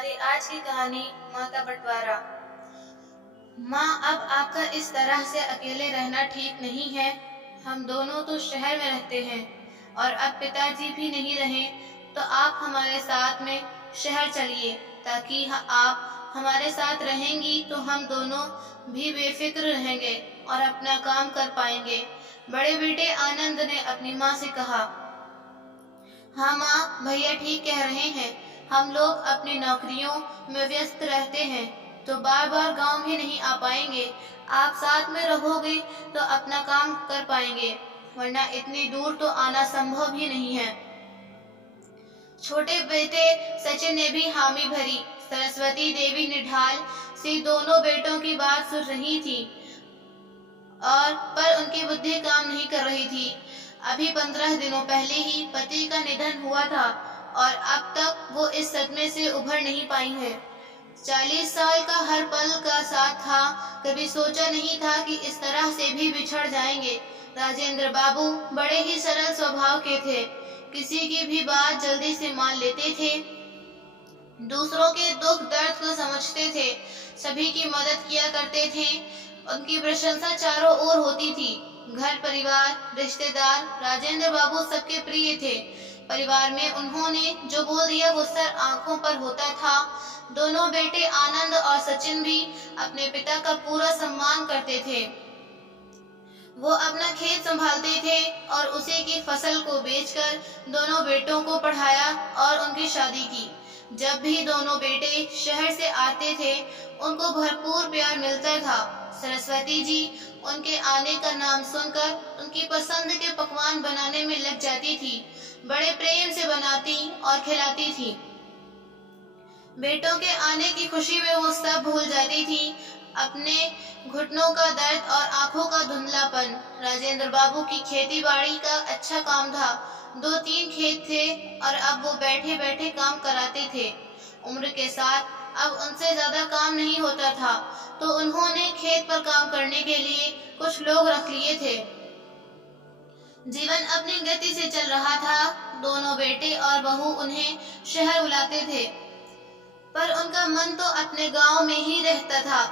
हमारी आज की कहानी माँ का बंटवारा। माँ, अब आपका इस तरह से अकेले रहना ठीक नहीं है। हम दोनों तो शहर में रहते हैं और अब पिताजी भी नहीं रहे, तो आप हमारे साथ में शहर चलिए, ताकि आप हमारे साथ रहेंगी तो हम दोनों भी बेफिक्र रहेंगे और अपना काम कर पाएंगे। बड़े बेटे आनंद ने अपनी माँ से कहा। हाँ माँ, भैया ठीक कह रहे हैं। हम लोग अपनी नौकरियों में व्यस्त रहते हैं तो बार बार गांव भी नहीं आ पाएंगे। आप साथ में रहोगे तो अपना काम कर पाएंगे, वरना इतनी दूर तो आना संभव ही नहीं है। छोटे बेटे सचिन ने भी हामी भरी। सरस्वती देवी निढाल सी दोनों बेटों की बात सुन रही थी और पर उनकी बुद्धि काम नहीं कर रही थी। अभी 15 दिनों पहले ही पति का निधन हुआ था और अब तक वो इस सदमे से उभर नहीं पाई है। 40 साल का हर पल का साथ था, कभी सोचा नहीं था कि इस तरह से भी बिछड़ जाएंगे। राजेंद्र बाबू बड़े ही सरल स्वभाव के थे, किसी की भी बात जल्दी से मान लेते थे, दूसरों के दुख दर्द को समझते थे, सभी की मदद किया करते थे। उनकी प्रशंसा चारों ओर होती थी। घर परिवार रिश्तेदार राजेंद्र बाबू सबके प्रिय थे। परिवार में उन्होंने जो बोल दिया वो सर आंखों पर होता था। दोनों बेटे आनंद और सचिन भी अपने पिता का पूरा सम्मान करते थे। वो अपना खेत संभालते थे और उसी की फसल को बेचकर दोनों बेटों को पढ़ाया और उनकी शादी की। जब भी दोनों बेटे शहर से आते थे, उनको भरपूर प्यार मिलता था। सरस्वती जी उनके आने का नाम सुनकर उनकी पसंद के पकवान बनाने में लग जाती थी। बड़े प्रेम से बनाती और खिलाती थी। बेटों के आने की खुशी में वो सब भूल जाती थी, अपने घुटनों का दर्द और आंखों का धुंधलापन। राजेंद्र बाबू की खेती बाड़ी का अच्छा काम था। 2-3 खेत थे और अब वो बैठे बैठे काम कराते थे। उम्र के साथ अब उनसे ज्यादा काम नहीं होता था, तो उन्होंने खेत पर काम करने के लिए कुछ लोग रख लिए थे। जीवन अपनी गति से चल रहा था। दोनों बेटे और बहू उन्हें शहर बुलाते थे, पर उनका मन तो अपने गांव में ही रहता था।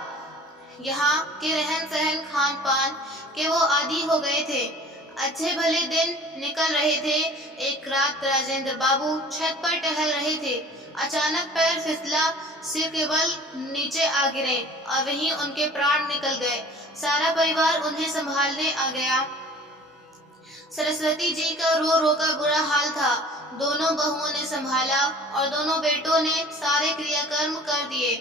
यहाँ के रहन सहन खान पान के वो आदी हो गए थे। अच्छे भले दिन निकल रहे थे। एक रात राजेंद्र बाबू छत पर टहल रहे थे। अचानक पैर फिसला, सिर के बल नीचे आ गिरे और वहीं उनके प्राण निकल गए। सारा परिवार उन्हें संभालने आ गया। सरस्वती जी का रो रो का बुरा हाल था। दोनों बहुओं ने संभाला और दोनों बेटों ने सारे क्रियाकर्म कर दिए।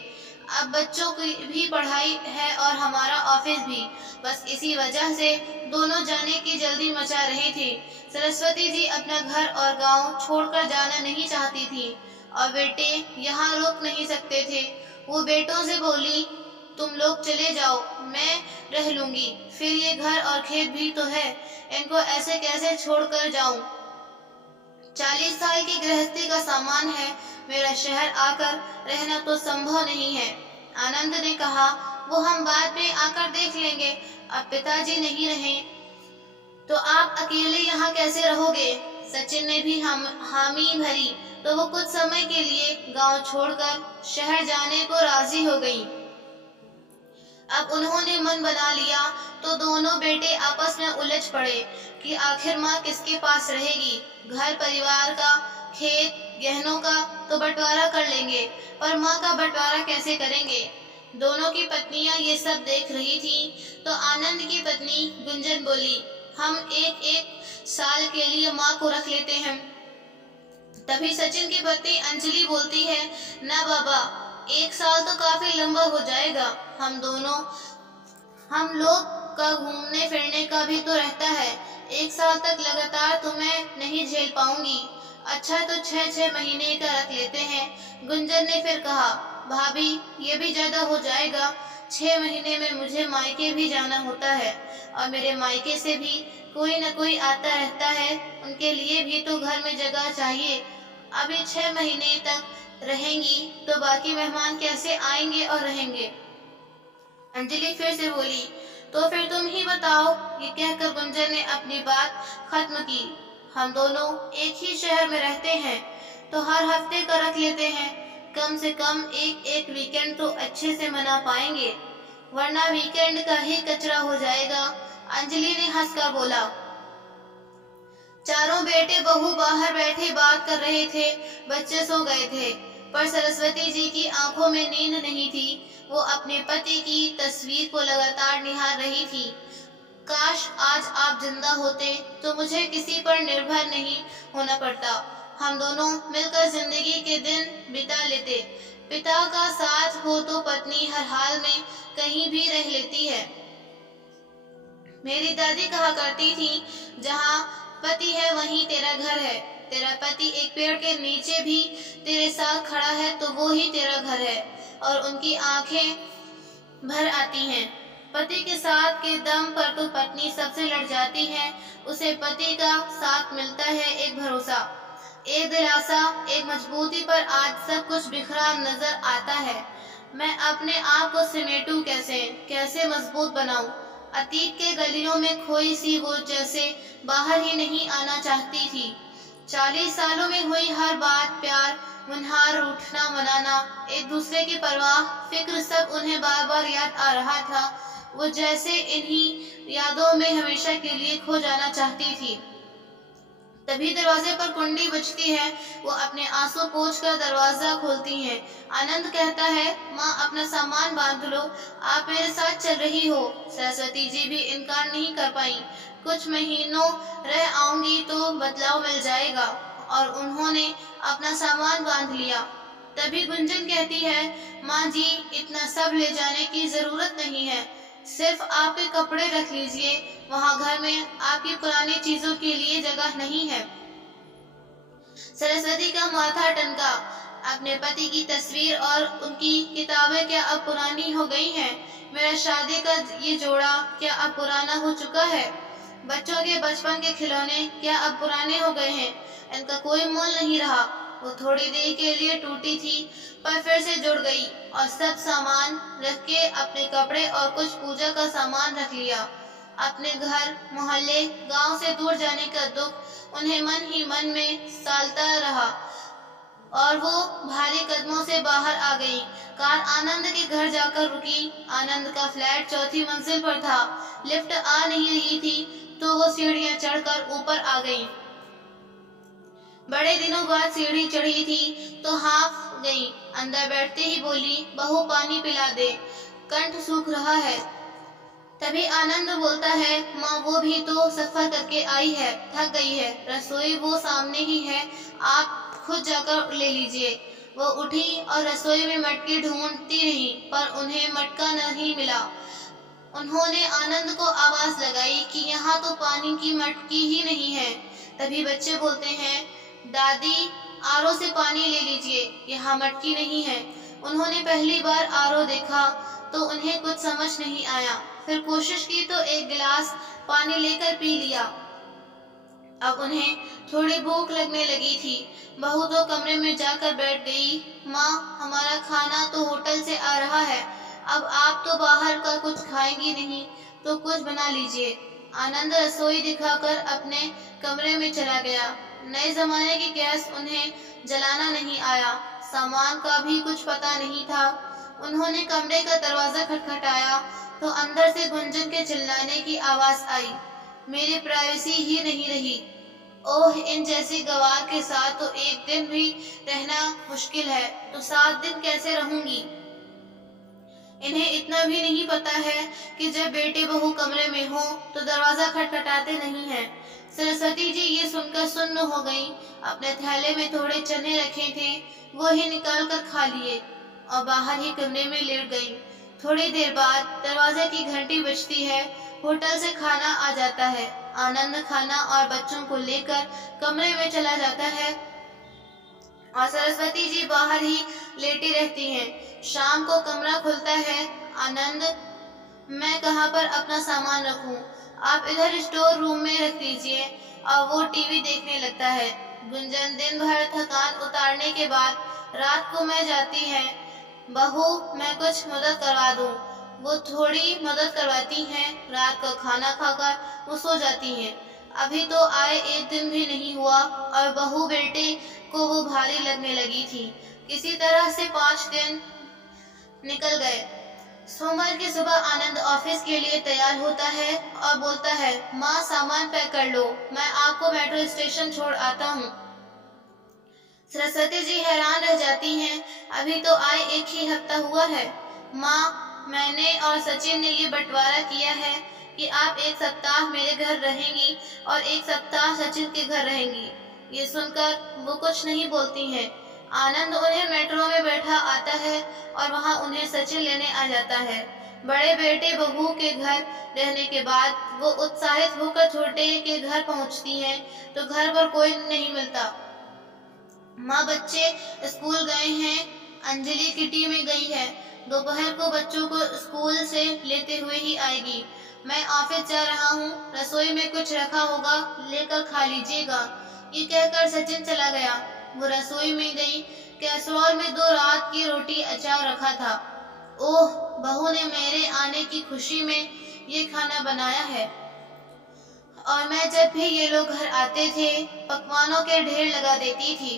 अब बच्चों की भी पढ़ाई है और हमारा ऑफिस भी। बस इसी वजह से दोनों जाने की जल्दी मचा रहे थे। सरस्वती जी अपना घर और गांव छोड़कर जाना नहीं चाहती थी और बेटे यहाँ रुक नहीं सकते थे। वो बेटों से बोली, तुम लोग चले जाओ, मैं रह लूंगी। फिर ये घर और खेत भी तो है, इनको ऐसे कैसे छोड़कर जाऊं? 40 साल की गृहस्थी का सामान है, मेरा शहर आकर रहना तो संभव नहीं है। आनंद ने कहा, वो हम बाद में आकर देख लेंगे। अब पिताजी नहीं रहे तो आप अकेले यहाँ कैसे रहोगे? सचिन ने भी हामी भरी तो वो कुछ समय के लिए गांव छोड़कर शहर जाने को राजी हो गई। अब उन्होंने मन बना लिया तो दोनों बेटे आपस में उलझ पड़े कि आखिर माँ किसके पास रहेगी। घर परिवार का, खेत गहनों का तो बंटवारा कर लेंगे, पर माँ का बंटवारा कैसे करेंगे? दोनों की पत्नियां ये सब देख रही थी तो आनंद की पत्नी गुंजन बोली, हम एक साल के लिए माँ को रख लेते हैं। तभी सचिन की पत्नी अंजलि बोलती है, ना बाबा, 1 साल तो काफी लंबा हो जाएगा। हम लोग का घूमने फिरने का भी तो रहता है। 1 साल तक लगातार तो मैं नहीं झेल पाऊंगी। अच्छा तो 6-6 महीने का रख लेते हैं। गुंजन ने फिर कहा, भाभी ये भी ज्यादा हो जाएगा। 6 महीने में मुझे मायके भी जाना होता है और मेरे मायके से भी कोई न कोई आता रहता है, उनके लिए भी तो घर में जगह चाहिए। अभी 6 महीने तक रहेंगी तो बाकी मेहमान कैसे आएंगे और रहेंगे? अंजलि फिर से बोली, तो फिर तुम ही बताओ। ये कहकर गुंजन ने अपनी बात खत्म की। हम दोनों एक ही शहर में रहते हैं तो हर हफ्ते का रख लेते हैं। कम से कम एक वीकेंड तो अच्छे से मना पाएंगे, वरना वीकेंड का ही कचरा हो जाएगा। अंजलि ने हंसकर बोला। चारों बेटे बहू बाहर बैठे बात कर रहे थे। बच्चे सो गए थे, पर सरस्वती जी की आंखों में नींद नहीं थी। वो अपने पति की तस्वीर को लगातार निहार रही थी। काश आज आप जिंदा होते तो मुझे किसी पर निर्भर नहीं होना पड़ता। हम दोनों मिलकर जिंदगी के दिन बिता लेते। पिता का साथ हो तो पत्नी हर हाल में कहीं भी रह लेती है। मेरी दादी कहा करती थी, जहाँ पति है वहीं तेरा घर है। तेरा पति एक पेड़ के नीचे भी तेरे साथ खड़ा है तो वो ही तेरा घर है। और उनकी आंखें भर आती हैं। पति के साथ के दम पर तो पत्नी सबसे लड़ जाती है। उसे पति का साथ मिलता है, एक भरोसा, एक दिलासा, एक मजबूती, पर आज सब कुछ बिखरा नजर आता है। मैं अपने आप को सिमेटूं कैसे मजबूत बनाऊं। अतीत के गलियों में खोई सी वो जैसे बाहर ही नहीं आना चाहती थी। 40 सालों में हुई हर बात, प्यार, मुनहार, उठना, मनाना, एक दूसरे की परवाह, फिक्र, सब उन्हें बार बार याद आ रहा था। वो जैसे इन्हीं यादों में हमेशा के लिए खो जाना चाहती थी। तभी दरवाजे पर कुंडी बजती है। वो अपने आंसू पोंछकर दरवाजा खोलती हैं। आनंद कहता है, माँ अपना सामान बांध लो, आप मेरे साथ चल रही हो। सरस्वती जी भी इनकार नहीं कर पाई। कुछ महीनों रह आऊंगी तो बदलाव मिल जाएगा। और उन्होंने अपना सामान बांध लिया। तभी गुंजन कहती है, माँ जी इतना सब ले जाने की जरूरत नहीं है, सिर्फ आपके कपड़े रख लीजिए, वहाँ घर में आपकी पुरानी चीजों के लिए जगह नहीं है। सरस्वती का माथा टनका। अपने पति की तस्वीर और उनकी किताबें क्या अब पुरानी हो गई हैं? मेरा शादी का ये जोड़ा क्या अब पुराना हो चुका है? बच्चों के बचपन के खिलौने क्या अब पुराने हो गए हैं? इनका कोई मोल नहीं रहा। वो थोड़ी देर के लिए टूटी थी, पर फिर से जुड़ गई और सब सामान रख के अपने कपड़े और कुछ पूजा का सामान रख लिया। अपने घर, मोहल्ले, गांव से दूर जाने का दुख उन्हें मन ही मन में सालता रहा और वो भारी कदमों से बाहर आ गई। कार आनंद के घर जाकर रुकी। आनंद का फ्लैट चौथी मंजिल पर था। लिफ्ट आ नहीं रही थी तो वो सीढ़ियां चढ़कर ऊपर आ गई। बड़े दिनों बाद सीढ़ी चढ़ी थी तो हाँफ गई। अंदर बैठते ही बोली, बहू पानी पिला दे, कंठ सूख रहा है। तभी आनंद बोलता है, माँ वो भी तो सफर करके आई है, थक गई है, रसोई वो सामने ही है, आप खुद जाकर ले लीजिए। वो उठी और रसोई में मटकी ढूंढती रही, पर उन्हें मटका नहीं मिला। उन्होंने आनंद को आवाज लगाई कि यहाँ तो पानी की मटकी ही नहीं है। तभी बच्चे बोलते हैं, दादी आरओ से पानी ले लीजिए, यहाँ मटकी नहीं है। उन्होंने पहली बार आरओ देखा तो उन्हें कुछ समझ नहीं आया। फिर कोशिश की तो एक गिलास पानी लेकर पी लिया। अब उन्हें थोड़ी भूख लगने लगी थी। बहू तो कमरे में जाकर बैठ गई। माँ हमारा खाना तो होटल से आ रहा है, अब आप तो बाहर का कुछ खाएंगी नहीं तो कुछ बना लीजिए। आनंद रसोई दिखाकर अपने कमरे में चला गया। नए जमाने की गैस उन्हें जलाना नहीं आया, सामान का भी कुछ पता नहीं था। उन्होंने कमरे का दरवाजा खटखटाया तो अंदर से गुंजन के चिल्लाने की आवाज आई। मेरी प्राइवेसी ही नहीं रही। ओह, इन जैसी गवार के साथ तो एक दिन भी रहना मुश्किल है, तो 7 दिन कैसे रहूंगी। इन्हें इतना भी नहीं पता है कि जब बेटे बहू कमरे में हो तो दरवाजा खटखटाते नहीं हैं। सरस्वती जी ये सुनकर सुन्न हो गई। अपने थैले में थोड़े चने रखे थे, वो ही निकाल कर खा लिए और बाहर ही कमरे में लेट गई। थोड़ी देर बाद दरवाजे की घंटी बजती है। होटल से खाना आ जाता है। आनंद खाना और बच्चों को लेकर कमरे में चला जाता है और सरस्वती जी बाहर ही लेटी रहती हैं। शाम को कमरा खुलता है। आनंद, मैं कहाँ पर अपना सामान रखूं? आप इधर स्टोर रूम में रख दीजिए। और वो टीवी देखने लगता है। गुंजन दिन भर थकान उतारने के बाद रात को मैं जाती है, बहू मैं कुछ मदद करवा दूं। वो थोड़ी मदद करवाती हैं। रात का खाना खाकर वो सो जाती हैं। अभी तो आए 1 दिन भी नहीं हुआ और बहू बेटे को वो भारी लगने लगी थी। किसी तरह से 5 दिन निकल गए। सोमवार की सुबह आनंद ऑफिस के लिए तैयार होता है और बोलता है, माँ सामान पैक कर लो, मैं आपको मेट्रो स्टेशन छोड़ आता हूँ। सरस्वती जी हैरान रह जाती हैं, अभी तो आए 1 ही हफ्ता हुआ है। माँ, मैंने और सचिन ने ये बंटवारा किया है कि आप 1 सप्ताह मेरे घर रहेंगी और 1 सप्ताह सचिन के घर रहेंगी। ये सुनकर वो कुछ नहीं बोलती हैं। आनंद उन्हें मेट्रो में बैठा आता है और वहाँ उन्हें सचिन लेने आ जाता है। बड़े बेटे बहू के घर रहने के बाद वो उत्साहित होकर छोटे के घर पहुँचती हैं तो घर पर कोई नहीं मिलता। माँ, बच्चे स्कूल गए हैं, अंजलि किटी में गई है, दोपहर को बच्चों को स्कूल से लेते हुए ही आएगी। मैं ऑफिस जा रहा हूँ, रसोई में कुछ रखा होगा, लेकर खा लीजिएगा। ये कहकर सचिन चला गया। वो रसोई में गई, कैसरोल में 2 रात की रोटी अचार रखा था। ओह, बहू ने मेरे आने की खुशी में ये खाना बनाया है। और मैं जब भी ये लोग घर आते थे, पकवानों के ढेर लगा देती थी।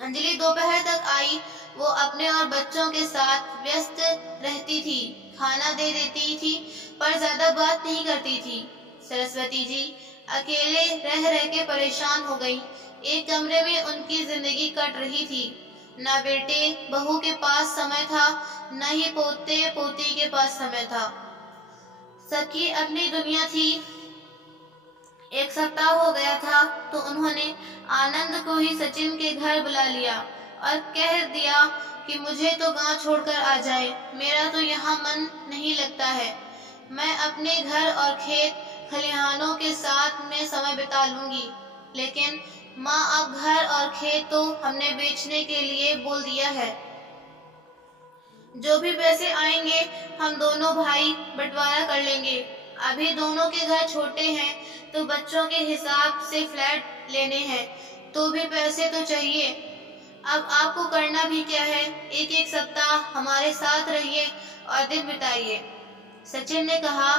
अंजलि दोपहर तक आई, वो अपने और बच्चों के साथ व्यस्त रहती थी, खाना दे देती थी पर ज्यादा बात नहीं करती थी। सरस्वती जी अकेले रह रह के परेशान हो गई। एक कमरे में उनकी जिंदगी कट रही थी। न बेटे बहू के पास समय था, न ही पोते पोती के पास समय था। सबकी अपनी दुनिया थी। 1 सप्ताह हो गया था तो उन्होंने आनंद को ही सचिन के घर बुला लिया और कह दिया कि मुझे तो गांव छोड़कर आ जाए, मेरा तो यहाँ मन नहीं लगता है। मैं अपने घर और खेत खलिहानों के साथ में समय बिता लूंगी। लेकिन माँ, अब घर और खेत तो हमने बेचने के लिए बोल दिया है। जो भी पैसे आएंगे हम दोनों भाई बंटवारा कर लेंगे। अभी दोनों के घर छोटे हैं तो बच्चों के हिसाब से फ्लैट लेने हैं, तो भी पैसे तो चाहिए। अब आपको करना भी क्या है, 1-1 सप्ताह हमारे साथ रहिए और दिन बिताइए। सचिन ने कहा,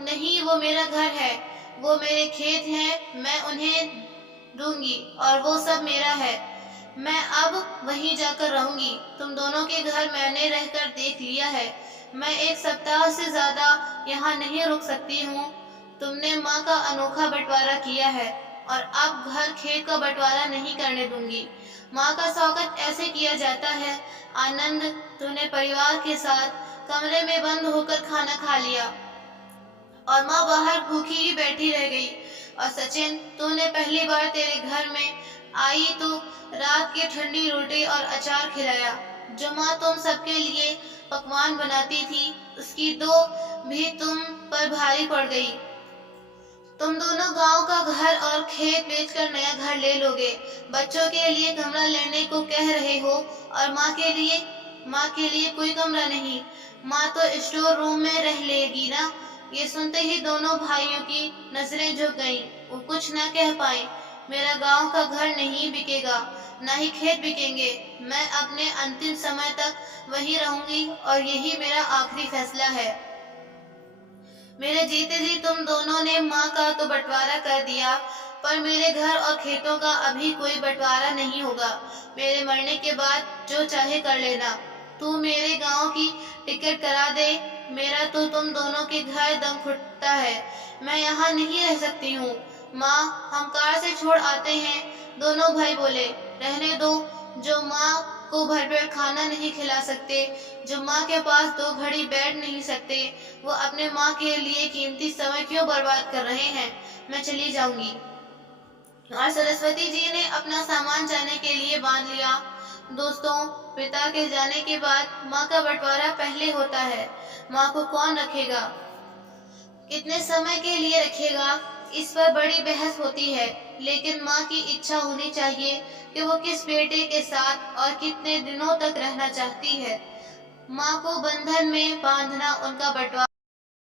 नहीं, वो मेरा घर है, वो मेरे खेत हैं, मैं उन्हें दूंगी और वो सब मेरा है। मैं अब वहीं जाकर रहूंगी। तुम दोनों के घर मैंने रहकर देख लिया है। मैं 1 सप्ताह से ज्यादा यहाँ नहीं रुक सकती हूँ। तुमने माँ का अनोखा बंटवारा किया है और अब घर खेत का बंटवारा नहीं करने दूंगी। माँ का स्वागत ऐसे किया जाता है। आनंद, तूने परिवार के साथ कमरे में बंद होकर खाना खा लिया और माँ बाहर भूखी ही बैठी रह गई। और सचिन, तूने पहली बार तेरे घर में आई तो रात की ठंडी रोटी और अचार खिलाया। जो माँ तुम सबके लिए पकवान बनाती थी, उसकी दो भी तुम पर भारी पड़ गई। तुम दोनों गांव का घर और खेत बेचकर नया घर ले लोगे। बच्चों के लिए कमरा लेने को कह रहे हो और माँ के लिए कोई कमरा नहीं। माँ तो स्टोर रूम में रह लेगी ना। ये सुनते ही दोनों भाइयों की नजरें झुक गईं। वो कुछ न कह पाए। मेरा गांव का घर नहीं बिकेगा, न ही खेत बिकेंगे। मैं अपने अंतिम समय तक वहीं रहूंगी और यही मेरा आखिरी फैसला है। मेरे जीते जी तुम दोनों ने माँ का तो बंटवारा कर दिया, पर मेरे घर और खेतों का अभी कोई बंटवारा नहीं होगा। मेरे मरने के बाद जो चाहे कर लेना। तू मेरे गांव की टिकट करा दे। मेरा तो तुम दोनों के घर दम घुटता है। मैं यहाँ नहीं रह सकती हूँ। माँ, हम कार से छोड़ आते हैं। दोनों भाई बोले, रहने दो। जो माँ को भरपेट खाना नहीं खिला सकते, जो माँ के पास 2 घड़ी बैठ नहीं सकते, वो अपने माँ के लिए कीमती समय क्यों बर्बाद कर रहे हैं। मैं चली जाऊंगी। और सरस्वती जी ने अपना सामान जाने के लिए बांध लिया। दोस्तों, पिता के जाने के बाद माँ का बंटवारा पहले होता है। माँ को कौन रखेगा, कितने समय के लिए रखेगा, इस पर बड़ी बहस होती है। लेकिन माँ की इच्छा होनी चाहिए कि वो किस बेटे के साथ और कितने दिनों तक रहना चाहती है। माँ को बंधन में बांधना उनका बंटवारा